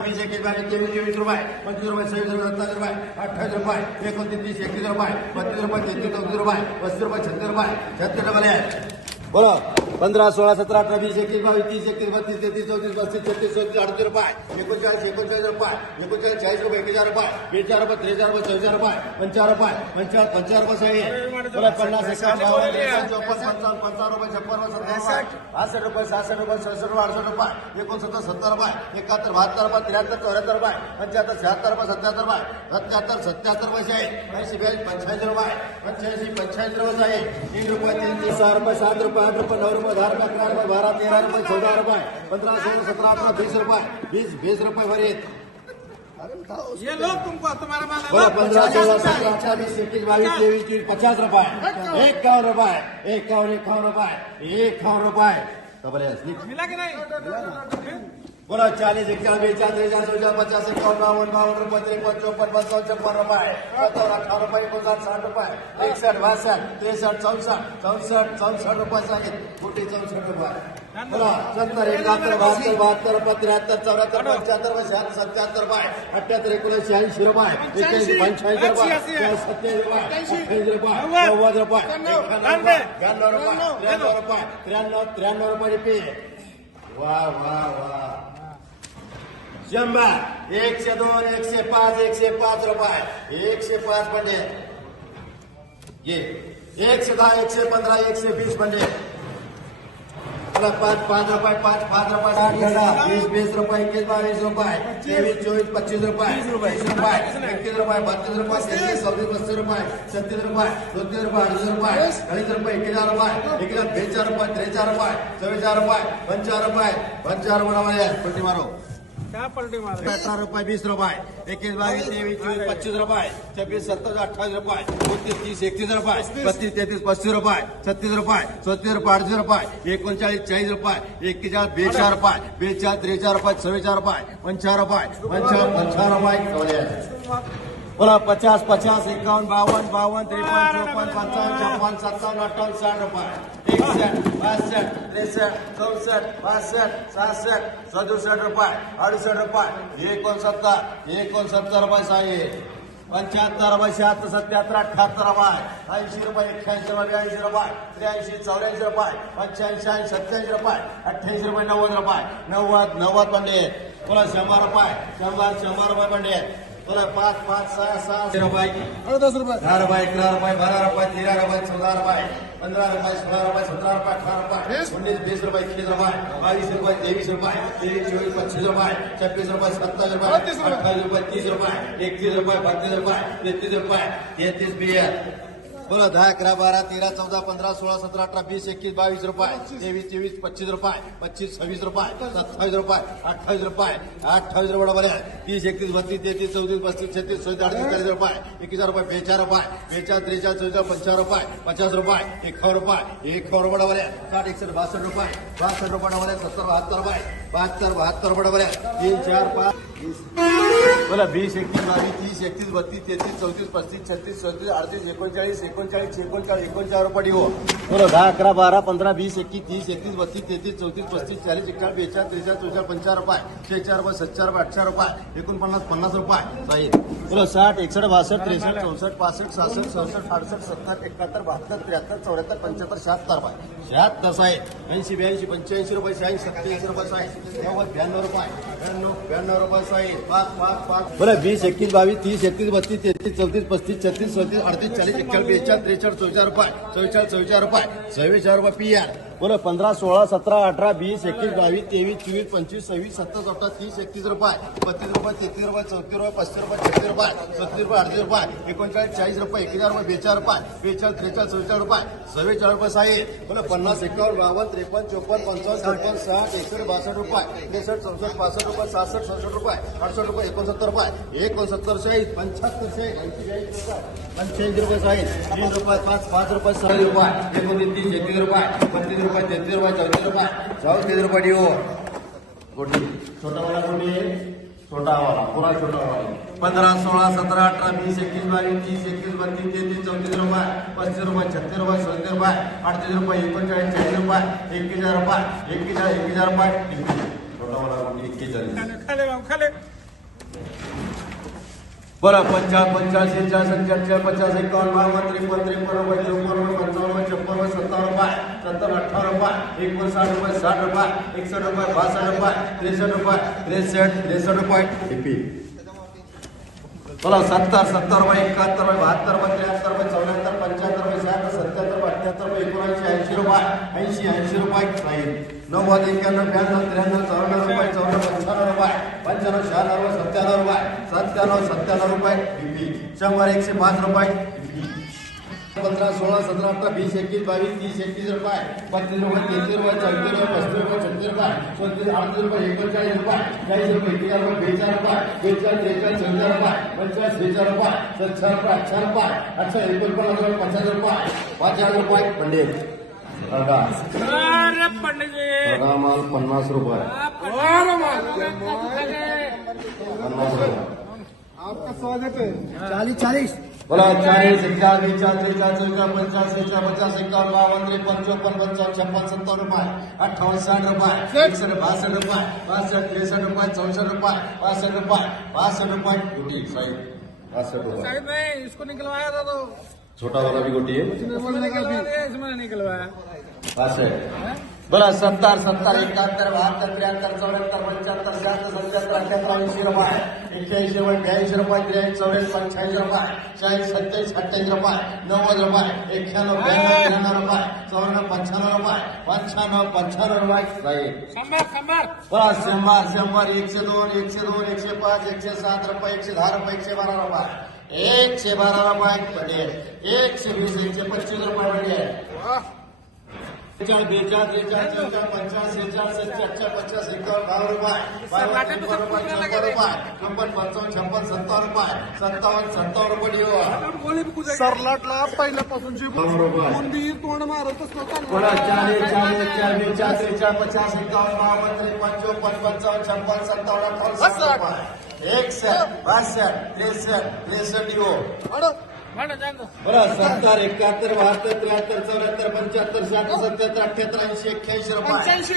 वीस एकवीस बावीस तेवीस चोवीस रुपये पंचवीस रुपये सव्वीस रुपये सत्तावीस रुपये अठ्ठावीस रुपये एकोणतीस तीस एकतीस रुपये बत्तीस रुपये तेहतीस चौतीस रुपये पस्तीस रुपये छत्तीस रुपये छत्तीस रुपये बोला. पंधरा सोळा सतरा अठरा वीस एकवीस बावीस तीस एकतीस बत्तीस तेहतीस चौतीस पस्तीस छत्तीस चौतीस अडतीस रुपये एकोणचाळीस एकोणचाळीस रुपये एकोणचाळीस चाळीस रुपये एकेचार रुपये बेचार रुपये त्रेचार रुपये चौचार रुपये पंचार रुपये पंचार पंचार रुपये साहेब बोला पन्नास एकावन्न बावन्न चौपन्न पंचावन्न पंचावन्न रुपये छप्पन रुपये सत्तावन्न पासष्ट रुपये सहासष्ट रुपये सहासष्ट रुपये अडसष्ट रुपये एकोणसत्तर सत्तर रुपये एकाहत्तर बहात्तर रुपये त्र्याहत्तर चौऱ्याहत्तर रुपये पंच्याहत्तर शहात्तर रुपये सत्याहत्तर रुपये सत्याहत्तर सत्याहत्तर रुपये साहेब ऐंशी ब्याऐंशी पंच्याऐंशी रुपये. पंच्याऐंशी पंच्याऐंशी रुपये आहे तीन रुपये तीन तीन सहा रुपये सात रुपये आठ रुपये नऊ रुपये दहा रुपये अकरा रुपये बारा तेरा रुपये चौदा रुपये पंधरा सोळा सतरा अठरा वीस रुपये वीस वीस रुपये भर येत. ये लो तुमको तुम्हारा माल है बोला लो। पंधरा सोळा सतरा अठरा वीस एकवीस बावीस तेवीस चोवीस पचास रुपये. रुपये एकावन्न एकावन्न रुपये एकावन्न रुपये. खबर आहे मिला कि नहीं? बोला चालीस इकचालीस बेचालीस त्रेचालीस चौचालीस पचास एकावन्न बावन्न बावन्न रुपये त्रेपन्न चौपन्न पंचावन्न छप्पन रुपये. सत्तर अठरा रुपये एकोणसाठ साठ रुपये. एकसष्ट बासष्ट त्रेसष्ट चौसष्ट चौसष्ट चौसष्ट रुपये सांगित कुठे चौसष्ट रुपये. बोला सत्तर एकाहत्तर बहात्तर बहात्तर त्र्याहत्तर चौऱ्याहत्तर पंच्याहत्तर शहात्तर सत्याहत्तर रुपये. अठ्याहत्तर एकोणऐंशी ऐंशी रुपये. एक्याऐंशी पंच्याऐंशी रुपये. सत्याऐंशी रुपये. अठ्ठ्याऐंशी रुपये. नव्वद. रुपये. त्र्याण्णव. रुपये. त्र्याण्णव त्र्याण्णव. रुपये. रुपये वा वा. वा शंभर एकशे दोन एकशे पाच एकशे पाच रुपये एकशे पाच म्हणजे ये एकशे दहा एकशे पंधरा एकशे वीस म्हणजे मला पाच पाच रुपये पाच पाच रुपये आठ घडा वीस वीस रुपये एकवीस बावीस रुपये तेवीस चोवीस पच्चीस रुपये वीस रुपये एकतीस रुपये बत्तीस रुपये तेहतीस सव्वीस पस्तीस रुपये छत्तीस रुपये दोनतीस रुपये अडीच रुपये चाळीस रुपये एकेचार रुपये एकेचार बेचार रुपये त्रेचार रुपये चव्वेचार रुपये पंचार रुपये पंचार रुपये पट्टी मारो। क्या पलटी मार रुपये वीस रुपये एकवीस बावीस तेवीस चोवीस पच्चीस रुपये छब्बीस सत्तावीस अठ्ठावीस रुपये उनतीस तीस एकतीस रुपये बत्तीस तेहतीस पस्तीस रुपये छत्तीस रुपये चौतीस रुपये अडतीस रुपये एकोणचाळीस चाळीस रुपये एक्केचाळीस बेचाळीस रुपये बेचाळीस त्रेचार रुपये चव्वेचार रुपये पंचार रुपये पंचावन्न पंचावन्न रुपये बोला पचास पचास एकावन्न बावन्न बावन्न त्रेपन्न चौपन्न पंचावन्न छप्पन्न सत्तावन्न अठ्ठावन्न साठ रुपये. एकसष्ट बासष्ट त्रेसष्ट चौसष्ट बासष्ट सहासष्ट सदुसष्ट रुपये अडुसष्ट रुपये एकोणसत्तर एकोणसत्तर रुपये साहेब पंच्याहत्तर रुपये शहात्तर सत्याहत्तर अठ्याहत्तर रुपये. ऐंशी रुपये एक्क्याऐंशी रुपये ब्याऐंशी रुपये त्र्याऐंशी चौऱ्याऐंशी रुपये पंच्याऐंशी ऐंशी सत्याऐंशी रुपये अठ्ठ्याऐंशी रुपये नव्वद रुपये. नव्वद नव्वद पंडित. बोला शंभर रुपये शंभर शंभर रुपये पंडित. बोला पाच पाच सहा सहा रुपये दस रुपये. दहा रुपये अकरा रुपये बारा रुपये तेरा रुपये चौदा रुपये पंधरा रुपये सोळा रुपये सतरा रुपये अठरा रुपये उन्नीस बीस रुपये एकवीस रुपये बावीस रुपये तेवीस रुपये तेवीस चोवीस पच्चीस रुपये छब्बीस रुपये सत्तावीस रुपये. अठ्ठावीस रुपये तीस रुपये एकतीस रुपये बत्तीस रुपये तेहतीस रुपये तेहतीस बियर. बोला दहा अकरा बारा तेरा चौदा पंधरा सोळा सतरा अठरा वीस एकवीस बावीस रुपये. तेवीस चोवीस पच्चीस रुपये. पच्चीस सव्वीस रुपये. सत्तावीस रुपये. अठ्ठावीस रुपये. अठ्ठावीस रुपये आहे तीस एकतीस बत्तीस तेहतीस चौतीस पस्तीस छत्तीस सव्वीस अडतीस चाळीस रुपये. एकवीस रुपये. बेचार रुपये. बेचार त्रेचार चौचार पंचार रुपये. पचास रुपये. एकावन्न रुपये. एकावन्न रुपये आहे साठ एकसष्ट बासष्ट रुपये. बासष्ट रुपये आहे सत्तर बहात्तर रुपये. बहात्तर बहात्तर रुपये आहे तीन चार पाच. बोला वीस एकतीस बावीस तीस एकतीस बत्तीस तेहतीस चौतीस पस्तीस छत्तीस चौतीस अडतीस एकोणचाळीस एकोणचाळीस एकोणचाळीस एकोणचाळीस रुपये डिओ बोला दहा अकरा बारा पंधरा वीस एकवीस तीस एकतीस बत्तीस तेहतीस चौतीस पस्तीस चाळीस एकावन्न बेचाळीस त्रेचाळीस चौचाळीस पंचार रुपये. शेचार रुपये सच्चार रुपये अठचार रुपये एकोणपन्नास पन्नास रुपये. साहेब. बोला साठ एकसष्ट बासष्ट त्रेसष्ट चौसष्ट पासष्ट सहासष्ट सहासष्ट अडुसष्ट सत्तर एकाहत्तर बहात्तर त्र्याहत्तर चौऱ्याहत्तर पंच्याहत्तर शहात्तर रुपये. शहात्तर साहेब. ऐंशी ब्याऐंशी पंच्याऐंशी रुपये शहाऐंशी सत्याऐंशी रुपये साहेब. नव्वद ब्याण्णव रुपये. ब्याण्णव ब्याण्णव रुपये साहेब. पाच पाच पाच. बरं वीस एकतीस बावीस तीस एकतीस बत्तीस तेहतीस चौतीस पस्तीस छत्तीस सदतीस अडतीस चाळीस एक्क्याण्णव बेचाळीस त्रेचाळीस चौचार रुपये चौचाळीस चौचार रुपये चव्वेचाळीस रुपये पी आर बोला पंधरा सोळा सतरा अठरा वीस एकवीस बावीस तेवीस चोवीस पंचवीस सव्वीस सत्तर अठरा तीस एकतीस रुपये बत्तीस रुपये तेहतीस रुपये चौतीस रुपये पस्तीस रुपये छत्तीस रुपये सत्तीस रुपये अडतीस रुपये एकोणचाळीस चाळीस रुपये एक हजार रुपये बेचार रुपये बेचाळ त्रेचाळीस चौचाळीस रुपये सव्वेचाळीस रुपये साहेब. बोला पन्नास एकावन्न बावन्न त्रेपन्न चोपन्न पंचावन्न छप्पन्न साठ एकसष्ट बासष्ट रुपये त्रेसष्ट चौसष्ट पासष्ट रुपये सहासष्ट सहासष्ट रुपये अडसष्ट रुपये एकोणसत्तर रुपये एकोणसत्तर शाहीद पंच्याहत्तर शाहीद ऐंशी रुपये पंच्याऐंशी रुपये साहेब. तीन रुपये पाच पाच रुपये सहा रुपये एकोणतीस तीस एकतीस रुपये. रुपये तेहतीस रुपये चौतीस रुपये चौतीस रुपये डिओ गोटी। छोटा वाला गोटी छोटा वाला पुरा छोटा वाला पंधरा सोळा सतरा अठरा वीस एकवीस बावीस तीस एकवीस बत्तीस तेहतीस चौतीस रुपये पस्तीस रुपये छत्तीस रुपये सत्तीस रुपये अडतीस रुपये एकोणचाळीस चाळीस रुपये एकवीस हजार रुपये एकवीस हजार एकवीस हजार रुपये छोटा वाला गोटी एक्केचाळीस खाले खाले बोला पंचावन्न पंचाळीस शेहेचाळीस सत्याहत्तर पचास एकावन्न बावन्न त्रेपन्न त्रेपन्न रुपये चौपन्न पंचावन्न छप्पन्न सत्तावन्न रुपये सत्तर अठ्ठावन्न रुपये एकोणसाठ रुपये साठ रुपये एकसष्ट रुपये बासष्ट रुपये त्रेसष्ट रुपये त्रेसष्ट त्रेसष्ट रुपये. बोला सत्तर सत्तर रुपये एकाहत्तर रुपये बहात्तर रुपये त्र्याहत्तर रुपये चौऱ्याहत्तर पंच्याहत्तर रुपये शहात्तर सत्याहत्तर रुपये अठ्याहत्तर रुपये एकोणऐंशी ऐंशी रुपये ऐंशी ऐंशी रुपये नाही नव्वद एक्याण्णव ब्याण्णव त्र्याण्णव चौऱ्याण्णव रुपये चौऱ्याण्णव पंच्याण्णव रुपये पंच्याण्णव शहाण्णव रुपये सत्त्याण्णव रुपये सत्त्याण्णव सत्त्याण्णव रुपये शंभर एकशे पाच रुपये पंधरा सोळा सतरा अठरा वीस एकवीस बावीस तीस एकतीस रुपये. पस्तीस रुपये तेहतीस रुपये चौतीस रुपये पस्तीस रुपये छत्तीस रुपये. चौतीस अडतीस रुपये एकोणचाळीस रुपये. चाळीस रुपये एकतीस रुपये बेचाळीस रुपये. बेचाळीस त्रेचाळीस चौदा रुपये. पंचाळीस बेचाळीस रुपये. सत्तर रुपये अठरा रुपये. अठरा एकोणपन्नास रुपये पचास रुपये. पचास रुपये. पंडित. बघा अरे पंडित जी बघा माल पन्नास रुपये. पन्नास रुपये. आपका स्वागत है चालीस चालीस बोला चाळीस एकावन्न बेचाळीस त्रेचाळीस चौदा पंचाळीस सेहेचाळीस पचास एकावन्न बावन्न त्रेपन्न चौपन्न पंचावन्न छप्पन सत्तावन्न रुपये अठ्ठावन्न साठ रुपये एकसष्ट बासष्ट रुपये बासष्ट त्रेसष्ट रुपये चौसष्ट रुपये बासष्ट रुपये बासष्ट रुपये गोटी साहेब बासष्ट रुपये. साइड में इसको निकलवाया था तो। छोटा वाला भी गोटी है? निकलवाया इसमें निकलवाया। बासष्ट बोला सत्तर सत्तर एकाहत्तर बहात्तर त्र्याहत्तर चौऱ्याहत्तर पंच्याहत्तर शहात्तर सत्याहत्तर अठ्याहत्तर ऐंशी रुपये। एक्क्याऐंशी रुपये ब्याऐंशी रुपये त्र्याऐंशी चौऱ्याऐंशी पंच्याऐंशी रुपये चाळीस सत्याऐंशी अठ्ठ्याऐंशी रुपये नव्वद रुपये एक्क्याण्णव ब्याण्णव त्र्याण्णव रुपये चौऱ्याण्णव पंच्याण्णव रुपये पंच्याण्णव पंच्याण्णव रुपये राहील शंभर शंभर. एकशे दोन एकशे दोन एकशे पाच एकशे सात रुपये एकशे दहा रुपये एकशे बारा रुपये. एकशे बारा रुपये पडेल एकशे वीस एकशे पस्तीस रुपये पडेल चार बेचार त्रेचार चौचार पंचाळीस सेहेचाळीस सत्तर पचास एकावन्न बावन्न रुपये. रुपये छप्पन पंचावन्न छप्पन सत्तावन्न रुपये. सत्तावन्न सत्तावन्न रुपये सरलाटला पहिल्यापासून जे बावन्न रुपये. मंदिर तोंड मारतच बोला चाळीस चाळीस चार बेचार त्रेचार पचास एकावन्न बावन्न त्रेपन्न चौपन्न पंचावन्न छप्पन सत्तावन्न एकसष्ट बासष्ट त्रेसष्ट त्रेसष्ट बोला सत्तर एकाहत्तर बहात्तर त्र्याहत्तर चौऱ्याहत्तर पंच्याहत्तर शहात्तर सत्याहत्तर अठ्याहत्तर ऐंशी एक्क्याऐंशी रुपये. पंच्याऐंशी.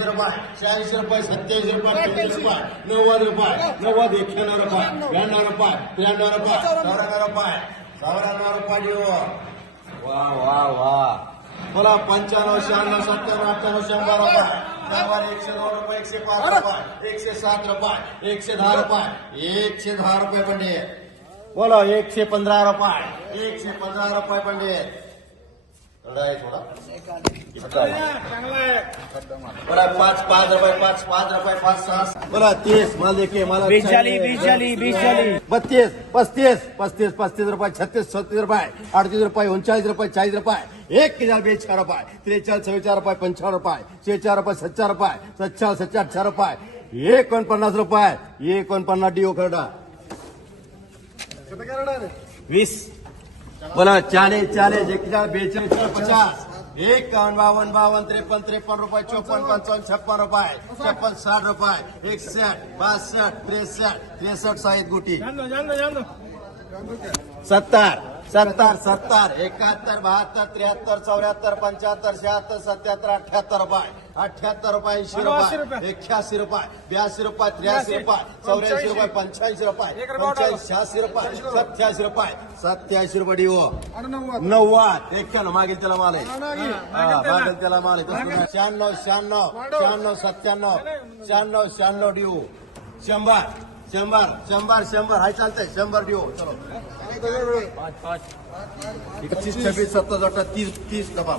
रुपये. शहाऐंशी रुपये सत्याऐंशी रुपये अठ्ठ्याऐंशी रुपये. नव्वद रुपये. नव्वद एक्क्याण्णव रुपये. ब्याण्णव रुपये. त्र्याण्णव रुपये. चौऱ्याण्णव. रुपये. चौऱ्याण्णव रुपये वा वा वा. बोला पंच्याण्णव शहाण्णव सत्त्याण्णव अठ्ठ्याण्णव शंभर रुपये. एकशे दोन रुपये एकशे पाच रुपये. एकशे सात रुपये. एकशे दहा रुपये. एकशे दहा रुपये पंडित बोलो एकशे पंधरा रुपये. एकशे पंधरा रुपये पंडित. बोला पाच पाच रुपये पाच पाच रुपये पाच सहा. बोला तीस मला देखील मला बेचाळीस, बेचाळीस, बेचाळीस. बत्तीस पस्तीस पस्तीस पस्तीस रुपये छत्तीस छत्तीस रुपये अडतीस रुपये उनचाळीस रुपये चाळीस रुपये. एक हजार बेचार रुपये त्रेचाळीस चव्वेचाळीस रुपये पंचावन्न रुपये शेचार रुपये सच्चार रुपये सच्चाळीस सच्चा अठरा रुपये. एकोणपन्नास रुपये एकोणपन्नास डिओ खरडा. वीस. बोला चाळीस चाळीस एकचाळीस बेचाळीस पचास. एकावन्न बावन्न बावन्न त्रेपन्न त्रेपन्न रुपये चोपन्न पंचावन्न छप्पन रुपये छप्पन साठ रुपये एकसष्ट बासष्ट त्रेसष्ट त्रेसष्ट साहित्य गुटी. सत्तर. सत्तर सत्तर एकाहत्तर बहात्तर त्र्याहत्तर चौऱ्याहत्तर पंच्याहत्तर शहात्तर सत्याहत्तर अठ्याहत्तर रुपये. अठ्याहत्तर रुपये ऐंशी रुपये. एक्क्याऐंशी रुपये ब्याऐंशी रुपये त्र्याऐंशी रुपये चौऱ्याऐंशी रुपये पंच्याऐंशी. रुपये. पंच्याऐंशी शहाऐंशी रुपये सत्याऐंशी रुपये. सत्याऐंशी रुपये डिओ नव्वद. एक्क्याण्णव मागील त्याला माल आहे. मागेल त्याला. माल आहे. शहाण्णव शहाण्णव शहाण्णव सत्त्याण्णव शहाण्णव शहाण्णव डिओ शंभर शंभर शंभर शंभर. हाय चालतंय. शंभर डिओ चलो. पच्चीस छब्बीस सत्तावीस अठ्ठावीस तीस तीस डबा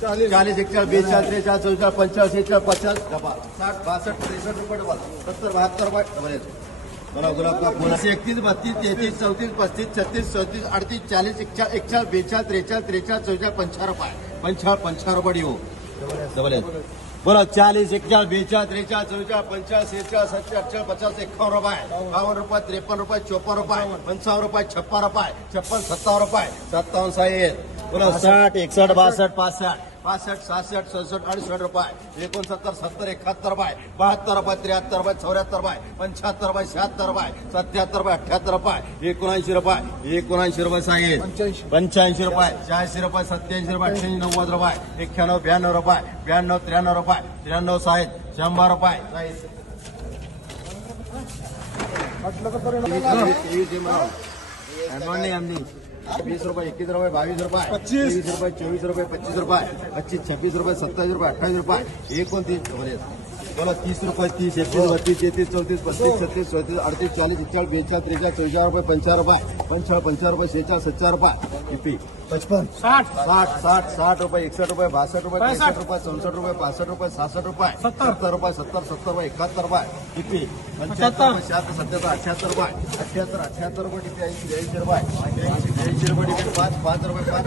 चालीस चालीस एकचाळीस बेचाळीस त्रेचाळीस चौचाळीस पंचाळीस एकचाळीस पचास डबा साठ बासष्ट त्रेसष्ट रुपये डबा सत्तर बहात्तर रुपये गुलाब एकतीस बत्तीस तेहतीस चौतीस पस्तीस छत्तीस चौतीस अडतीस चाळीस एकचाळीस एकचाळीस बेचाळीस त्रेचाळीस त्रेचाळीस चौचाळीस पंचाळीस रुपये. पंचाळीस पंचाळीस रुपये येऊ डबल बोला चाळीस एकचाळीस बेचाळीस त्रेचाळीस चौचाळीस पंचाळीस शेचाळीस सत्तर अठ्ठावीस पचास एकावन्न रुपये. बावन्न रुपये त्रेपन्न रुपये चोपन्न रुपये पंचावन्न रुपये छप्पन रुपये छप्पन सत्तावन्न रुपये सत्तावन्न साहेब. बोला साठ एकसष्ट बासष्ट पासष्ट. पासष्ट सहासष्ट सदुसष्ट अडुसष्ट रुपये. एकोणसत्तर सत्तर एकाहत्तर रुपये. बहात्तर रुपये त्र्याहत्तर रुपये चौऱ्याहत्तर रुपये. पंच्याहत्तर रुपये शहात्तर रुपये. सत्याहत्तर रुपये अठ्याहत्तर रुपये. एकोणऐंशी रुपये एकोणऐंशी रुपये सांगेल पंच्याऐंशी. रुपये शहाऐंशी रुपये सत्याऐंशी रुपये अठ्ठ्याऐंशी नव्वद रुपये. एक्क्याण्णव ब्याण्णव रुपये. ब्याण्णव त्र्याण्णव रुपये. त्र्याण्णव साहीठ शंभर रुपये. तेवीस एमराव वीस रुपये एकवीस रुपये बावीस रुपये पच्चीस. तेवीस रुपये चोवीस रुपये पच्चीस रुपये पच्चीस छब्बीस रुपये सत्तावीस रुपये अठ्ठावीस रुपये एकोणतीस बोला तीस रुपये तीस एकतीस बत्तीस तेहतीस चौतीस पस्तीस छत्तीस चौतीस अडतीस चाळीस इच्छाळीस बेचाळीस त्रेचाळीस चौचाळीस रुपये पंचाळीस रुपये पंचाळीस पंचाळीस रुपये शेहेचाळीस सत्चाळीस रुपये किती? पचपन. साठ. साठ साठ साठ रुपये एकसष्ट रुपये बासष्ट रुपये पैंसष्ट. त्रेसष्ट रुपये चौसष्ट रुपये पासष्ट रुपये सहासष्ट रुपये सत्तर. रुपये सत्तर सत्तर रुपये एकाहत्तर रुपये किती? पंच्याहत्तर रुपये शहात्तर सत्याहत्तर अठ्याहत्तर रुपये अठ्याहत्तर अठ्याहत्तर रुपये किती? ऐंशी ऐंशी रुपये ऐंशी ऐंशी रुपये पाच पाच रुपये पाच.